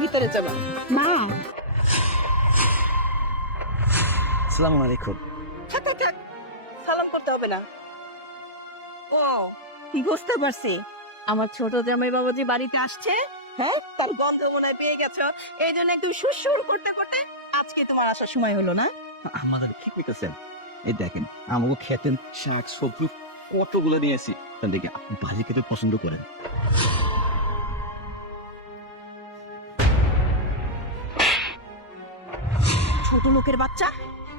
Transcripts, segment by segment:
ভিতরে চলো। মা। আসসালামু আলাইকুম। থাক থাক, সালাম করতে হবে না। ও বুঝতে পারছি আমার ছোট জামাই বাবাজি বাড়িতে আসছে হ্যাঁ তার গন্ধ মনে পেয়ে গেছো। এই জন্য একদম সুসুর করতে করতে আজকে তোমার আসার সময় হলো না। আমাদের কি কইতেছেন? এই দেখেন আমাকে খেতেন শাক সবজি কতগুলো নিয়েছি দেখে আপনি ভাজি খেতে পছন্দ করেন। ছোট লোকের বাচ্চা?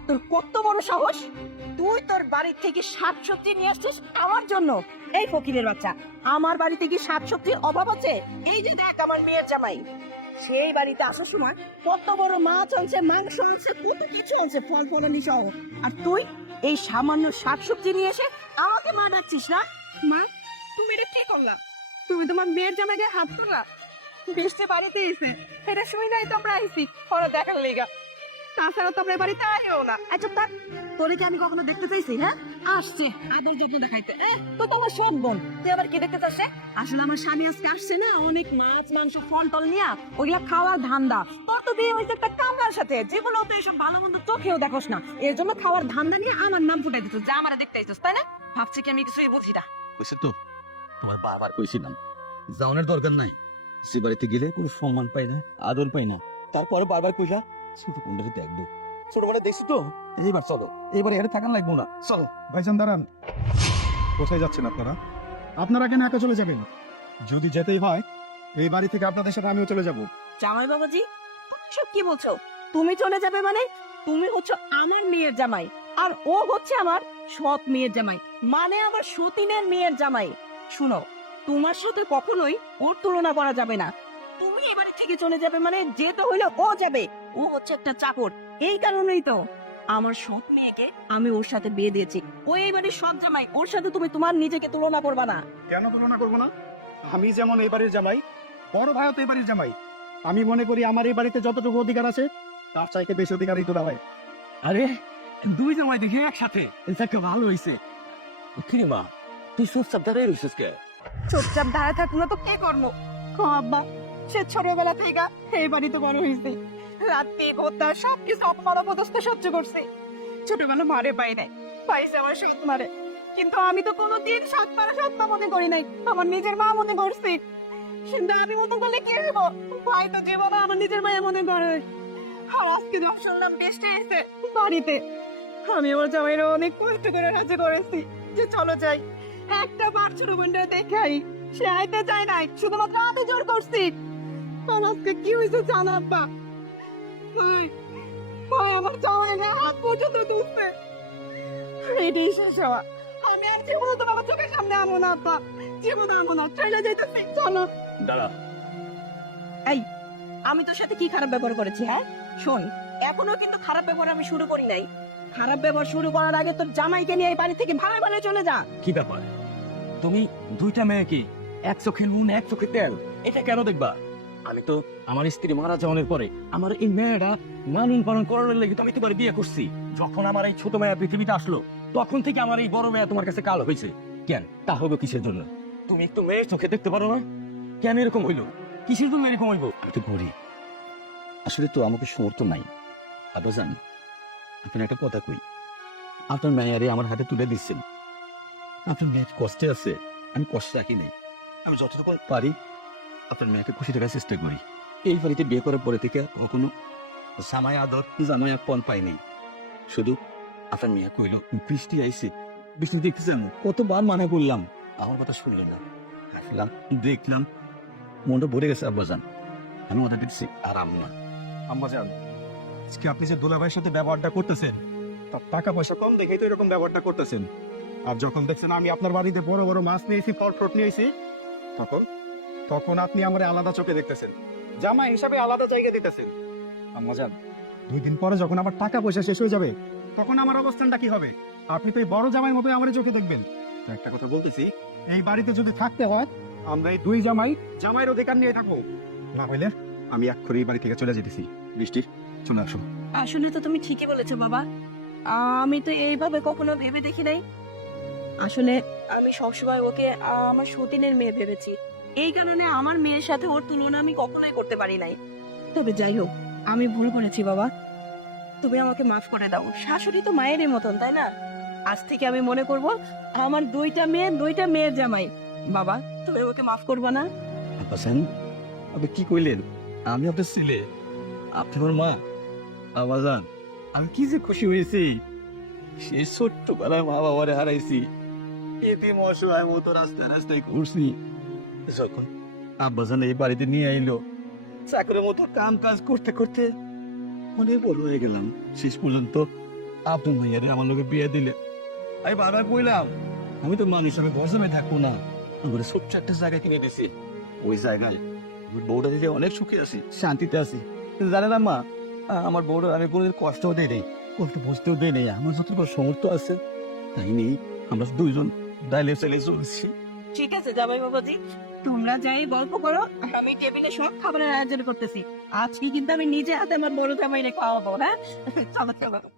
তোর কত বড় সাহস? তুই তোর বাড়ি থেকে শাকসবজি নিয়ে আসছিস আমার জন্য? এই ফকিরের বাচ্চা, আমার বাড়িতে কি শাকসবজির অভাব আছে? এই যে দেখ আমার মেয়ের জামাই। সেই বাড়িতে আসার সময় কত বড় মাছ আনছে, মাংস আনছে, কত কিছু আনছে, ফল ফলানি সহ। আর তুই এই সামান্য শাকসবজি নিয়ে এসে আমাকে মা ডাকছিস, না? মা, তুমি এটা কি করলা? তুমি তোমার মেয়ের জামাইকে হাত করলা বৃষ্টি বাড়িতে এসে এটা শুই নাই তো আমরা আইসি ওরা দেখার লেগা। তাছাড়া তোমরা এ বাড়িতে আইও না। আচ্ছা তার তোরে কি আমি কখনো দেখতে চাইছি হ্যাঁ? আসছে আদর যত্ন দেখাইতে। এ তো তোমার সব বোন। তুই আবার কি দেখতে চাচ্ছে আসলে আমার স্বামী আজকে আসছে না অনেক মাছ মাংস ফল টল নিয়া। ওইগুলা খাওয়ার ধান্দা। তোর তো বিয়ে হয়েছে একটা কামরার সাথে। জীবনেও তো এইসব ভালো মন্দ চোখেও দেখোস না। এর জন্য খাওয়ার ধান্দা নিয়ে আমার নাম ফুটাই দিত যা আমার দেখতে আইছিস তাই না? ভাবছি কি আমি কিছুই বুঝি না। কইছে তো তোমার বাবার কইছিলাম যাওয়ানোর দরকার নাই। সে বাড়িতে গেলে কোনো সম্মান পাই না আদর পাই না। তারপরে বারবার কইলা ছোট কোনটাকে দেখব। ছোট বড় দেখছি তো? এইবার চলো এইবার এখানে থাকার লাগবো না। চলো। ভাইজান দাঁড়ান। কোথায় যাচ্ছেন আপনারা? আপনারা কেন একা চলে যাবেন? যদি যেতেই হয় এই বাড়ি থেকে আপনাদের সাথে আমিও চলে যাব। জামাই বাবাজি সব কি বলছো? তুমি চলে যাবে মানে? তুমি হচ্ছে আমার মেয়ের জামাই আর ও হচ্ছে আমার সৎ মেয়ের জামাই মানে আমার সতীনের মেয়ের জামাই। শুনো তোমার সাথে কখনোই ওর তুলনা করা যাবে না। তুমি এবারে থেকে চলে যাবে মানে যেতে হইলে ও যাবে। ও হচ্ছে একটা চাকর। এই কারণেই তো আমার সৎ মেয়েকে আমি ওর সাথে বিয়ে দিয়েছি। ও এই বাড়ির সৎ জামাই ওর সাথে তুমি তোমার নিজেকে তুলনা করবা না। কেন তুলনা করব না? আমি যেমন এই বাড়ির জামাই বড় ভাইও তো এই বাড়ির জামাই। আমি মনে করি আমার এই বাড়িতে যতটুকু অধিকার আছে তার চাইতে বেশি অধিকারই তোলা হয়। আরে দুই জামাই দেখে একসাথে। এটা ভালো হইছে। কি মা তুই চুপচাপ দাঁড়িয়ে রইছিস কে? চুপচাপ দাঁড়া থাকব না তো কে করব ও আব্বা সে ছোটবেলা থেকে এই বাড়িতে বড় হয়েছে রাত্রি হত্যা সব কিছু অপমান অপদস্থ সহ্য করছে। ছোটবেলা মারে পাই নাই, পাইছে আমার সৎ মারে। কিন্তু আমি তো কোনোদিন সৎ মারা সৎ মা মনে করি নাই, আমার নিজের মা মনে করছি। কিন্তু আমি মনে করলে কি হব ভাই তো জীবনে আমার নিজের মায়ের মনে করে। আর আজকে যখন শুনলাম, বৃষ্টি এসে বাড়িতে। আমি আমার জামাইরা অনেক কষ্ট করে রাজি করেছি যে চলো যাই। একটা বার ছোট বোনটা দেখাই, সে আইতে চায় নাই, শুধুমাত্র আমি জোর করছি। আজকে কি হয়েছে জানা আব্বা? আমার না হাত পর্যন্ত এটাই শেষ হওয়া। আমি আর জীবনে তোমার চোখের সামনে আনব না আব্বা। জীবনে আনব না চলে চলো। দাঁড়া। আমি তোর সাথে কি খারাপ ব্যবহার করেছি হ্যাঁ? শোন এখনও কিন্তু খারাপ ব্যবহার আমি শুরু করি নাই। খারাপ ব্যবহার শুরু করার আগে তোর জামাইকে নিয়ে এই বাড়ি থেকে ভালো ভালো চলে যা। কি ব্যাপার? তুমি দুইটা মেয়েকে এক চোখে নুন এক চোখে তেল? এটা কেন দেখবা? আমি তো আমার স্ত্রী মারা যাওয়ার পরে আমার এই মেয়েটা লালন পালন লেগে তো আমি তোমার বিয়ে করছি। যখন আমার এই ছোট মেয়ে পৃথিবীতে আসলো, তখন থেকে আমার এই বড় মেয়ে তোমার কাছে হয়েছে। কেন? তা হবে কিসের জন্য? তুমি একটু মেয়ের চোখে দেখতে পারো না? কেন এরকম হইল? কিসের জন্য এরকম হইবো? আমি তো গরিব। আসলে তো আমাকে সমর্থ নাই। আবার জান। আপনি একটা কথা কই। আপনার মেয়ারে আমার হাতে তুলে দিচ্ছেন। আপনার মেয়ে কষ্টে আছে। আমি কষ্ট রাখি নাই। আমি যতটুকু পারি আপনার মেয়েকে খুশি রাখার চেষ্টা করি। এই বাড়িতে বিয়ে করার পরে থেকে কখনো জামাই আদর জামাই আপন পাইনি শুধু আপনার মেয়ে কইল বৃষ্টি আইছে বৃষ্টি দেখতেছেন কতবার মানা করলাম আমার কথা শুনলেন না। আসলাম দেখলাম মনটা ভরে গেছে আব্বাজান আমি ওদের দেখছি আরাম না। আম্মাজান আজকে আপনি যে দুলা ভাইয়ের সাথে ব্যবহারটা করতেছেন তার টাকা পয়সা কম দেখেই তো এরকম ব্যবহারটা করতেছেন। আর যখন দেখছেন আমি আপনার বাড়িতে বড় বড় মাছ নিয়েছি ফল ফ্রুট নিয়েছি তখন তখন আপনি আমার আলাদা চোখে দেখতেছেন। জামাই হিসাবে আলাদা জায়গা দিতেছেন। আম্মাজান দুই দিন পরে যখন আমার টাকা পয়সা শেষ হয়ে যাবে, তখন আমার অবস্থানটা কি হবে? আপনি তো এই বড় জামাইয়ের মতোই আমার চোখে দেখবেন। একটা কথা বলতেছি, এই বাড়িতে যদি থাকতে হয়, আমরা এই দুই জামাই জামাইয়ের অধিকার নিয়ে থাকব। না হইলে আমি এক্ষুনি এই বাড়ি থেকে চলে যেতেছি। বৃষ্টি চলে আসুন। আসলে তো, তুমি ঠিকই বলেছ বাবা। আমি তো এইভাবে কখনো ভেবে দেখি নাই। আসলে আমি সবসময় ওকে আমার সতীনের মেয়ে ভেবেছি। এই কারণে আমার মেয়ের সাথে ওর তুলনা আমি কখনোই করতে পারি নাই। তবে যাই হোক, আমি ভুল করেছি বাবা। তুমি আমাকে মাফ করে দাও। শাশুড়ি তো মায়েরই মতন, তাই না? আজ থেকে আমি মনে করব, আমার দুইটা মেয়ে, দুইটা মেয়ের জামাই। বাবা, তুমি আমাকে মাফ করবে না? হাসান আপনি কি কইলেন? আমি আপনার ছেলে। আপনি আমার মা। আমার জান, আমি কি যে খুশি হয়েছি। সেই ছোট্ট বেলায় মা বাবারে হারাইছি। এতে অসহায় মতো রাস্তায় রাস্তায় ঘুরছি। যখন আব্বাজান এই বাড়িতে নিয়ে আইলো, চাকরের মতো কাম কাজ করতে করতে অনেক বড় হয়ে গেলাম। শেষ পর্যন্ত আপনি ভাইয়ারে আমার লোকে বিয়ে দিলে। আমি বারবার কইলাম, আমি তো মানুষ, আমি ঘর জমে থাকব না। আমার ছোট্ট একটা জায়গা কিনে দিছি। ওই জায়গায় আমার বউটা দিতে অনেক সুখে আছি, শান্তিতে আছি। জানেন আ- আমার বউটা আমি কোনোদিন কষ্টও দেয় নেই, কষ্ট বুঝতেও দেয় নেই। আমার যতটুকু সমর্থ আছে, তাই নেই আমরা দুইজন ডাইলে চলে চলছি। ঠিক আছে, জামাই বাবাজি। তোমরা যাই গল্প করো, আমি টেবিলে সব খাবারের আয়োজন করতেছি। আজকে কিন্তু আমি নিজে হাতে আমার বড় জামাইরে খাওয়াবো হ্যাঁ? চলো চলো।